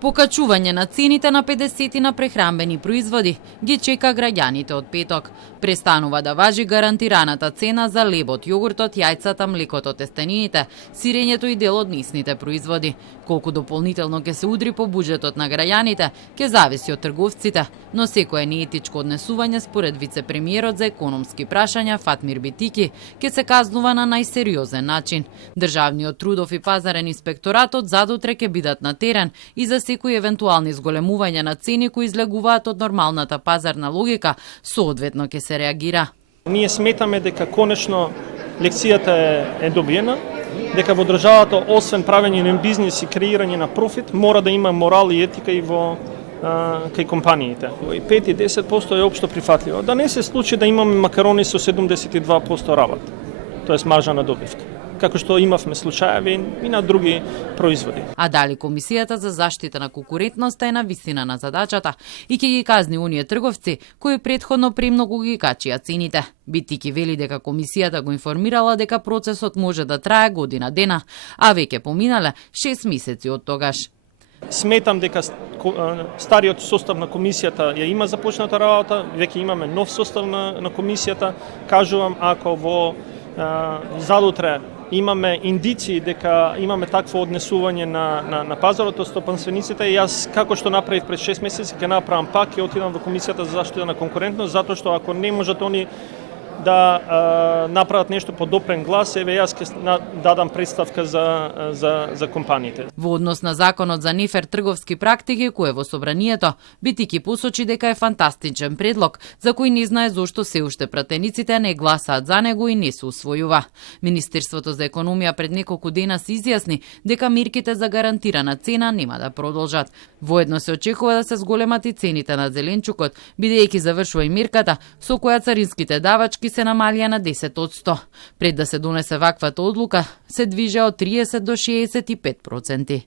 Покачување на цените на 50 на прехранбени производи ги чека граѓаните од петок. Престанува да важи гарантираната цена за лебот, јогуртот, јајцата, млекото, тестенините, сирењето и дел од месните производи. Колку дополнително ќе се удри по буџетот на граѓаните, ќе зависи од трговците, но секое неетичко однесување според вице-премиерот за економски прашања Фатмир Битики ќе се казнува на најсериозен начин. Државниот трудов и пазарен инспекторатот задутре ќе бидат на терен и за секои евентуални зголемувања на цени кои излегуваат од нормалната пазарна логика, соодветно ќе се реагира. Ние сметаме дека конечно лекцијата е добиена, дека во државата освен правење на бизнис и креирање на профит, мора да има морал и етика и во кај компаниите. 5 и 10% е општо прифатливо. Да не се случи да имаме макарони со 72% работа, тоест маржа на добивка, како што имавме случаеви и на други производи. А дали Комисијата за заштита на конкурентноста е на висина на задачата и ќе ги казни оние трговци кои претходно премногу ги качија цените? Битики вели дека Комисијата го информирала дека процесот може да трае година дена, а веќе поминале 6 месеци од тогаш. Сметам дека стариот состав на комисијата ја има започната работа, веќе имаме нов состав на комисијата. Кажувам, ако во задутре имаме индиции дека имаме такво однесување на пазарот од стопанствениците, јас како што направив пред 6 месеци ќе направам пак и отидам во Комисијата за заштита на конкурентност, затоа што ако не можат они да направат нешто по допрен глас, еве јас ќе дадам представка за компаниите. Во однос на законот за нефер трговски практики кој е во собранието, Битики посочи дека е фантастичен предлог за кој не знае зошто се уште пратениците не гласаат за него и не се усвојува. Министерството за економија пред неколку дена се изјасни дека мерките за гарантирана цена нема да продолжат. Воедно се очекува да се зголемат и цените на зеленчукот, бидејќи завршува и мерката со која царинските давачки се намалија на 10%. Пред да се донесе ваквата одлука, се движеа од 30 до 65%.